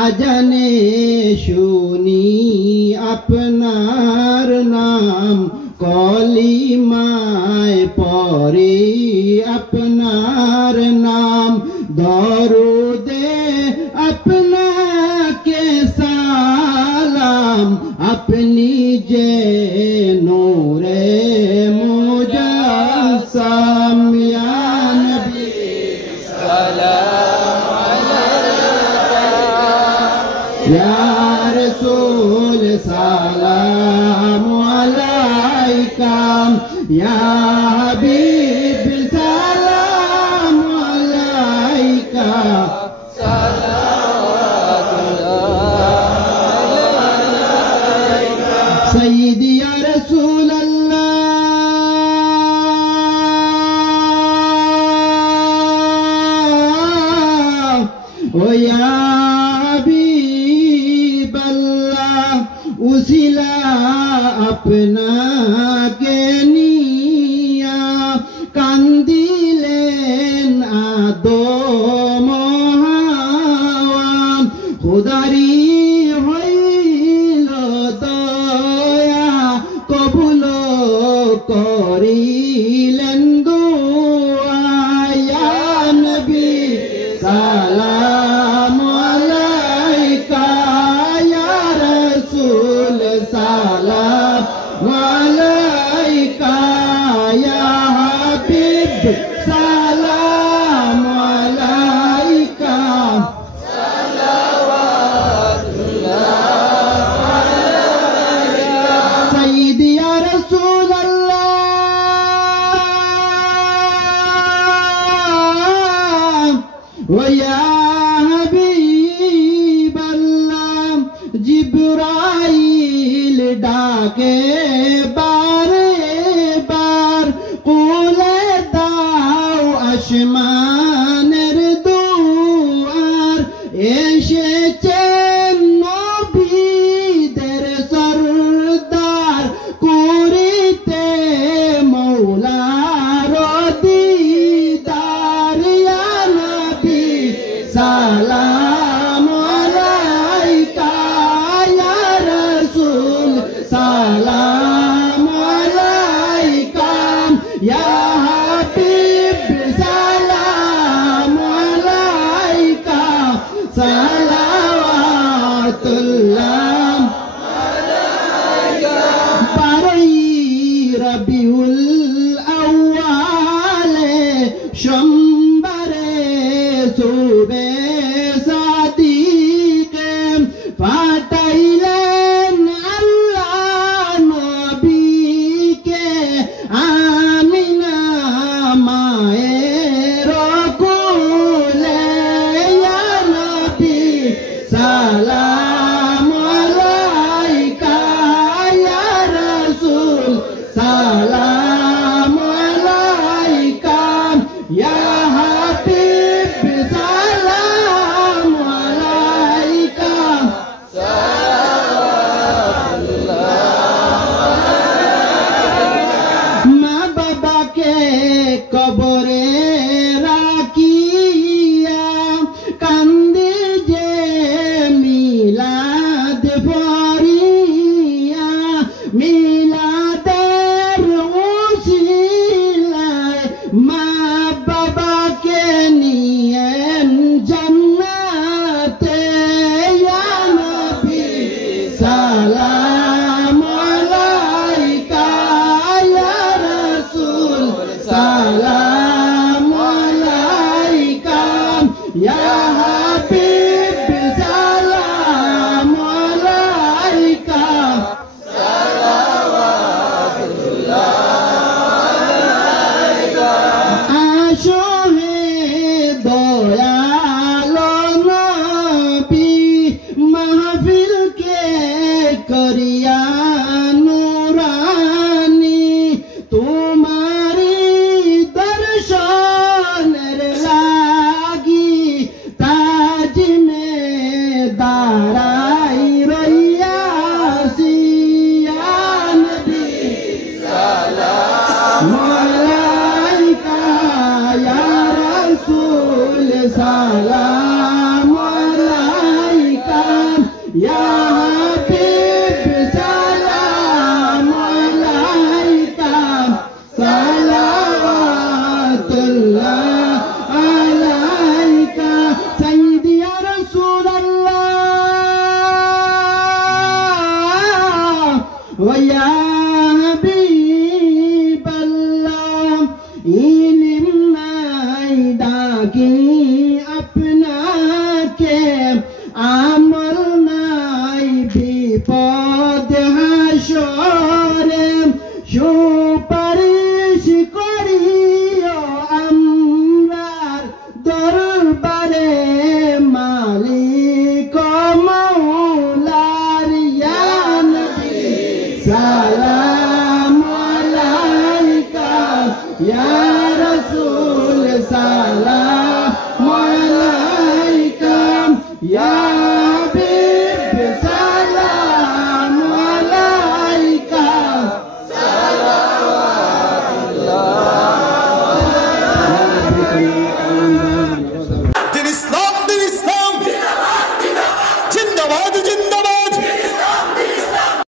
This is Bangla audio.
আজানে শুনি আপনার নাম কলিমায় পড়ে আপনার নাম দরুদে আপনাকে সালাম আপনি যে নূরে মুজাসসাম ইয়া নবী সালাম আলাইকা ইয়া রাসূল সালাম আলাইকা ইয়া হাবিব সালাম আলাইকা سيدي يا رسول الله ويا حبيب الله उसिला अपना के निया कांदिलेन आदम हावा खुदारी করিলেন দোয়া ইয়া নবী সালাম আলাইকা ইয়া রাসূল সালাম আলাইকা ইয়া হাবিব সালাম আলাইকা সালাওয়াতুল্লাহ আলাইকা সাইয়্যিদি ইয়া রাসূল ويا حبيب الله जिब्राइल डाके बारे बार कुले दाओ आसमानेर दुआर एसेছেন নবীদের সরদার করিতে মওলার দিদার ইয়া নবী সালাম আলাইকা ইয়া রাসূল সালাম আলাইকা ইয়া হাবিব সালাম আলাইকা সালাওয়াতুল্লাহ আলাইকা বারই রবিউল আউয়ালে সোমবারে সুবে সাদিকে পাঠাইলেন আল্লাহ নবীকে আমিনা মায়ের কোলে ইয়া নবী সালাম আলাইকা ইয়া রাসূল সালাম আলাইকা ইয়া হাবিব সালাম আলাইকা মা বাবাকে কবরে রাখিয়া কান্দে যে মিলাদ পড়িয়া মিলাদের উসিলায় মা বাবাকে নিয়েন জান্নাতে ইয়া নবী সালাম আলাইকা ইয়া রাসূল সালাম আলাইকা ইয়া হাবিব সালাম আলাইকা আসো হে দয়ালো নবী মাহফিলকে করিয়া নুরানি তোমারি দর্শনের লাগি তাজিমে দাঁড়াই রইয়াছি ইয়া নবী সালাম আলাইকা ইয়া রাসূল সালাম আলাইকা या हबीब सलाम अलैका सलावतुल्लाह अलैका सय्यदी या रसूल अल्लाह व या हबीब अल्लाह इल्म नहीं डाकी अपना के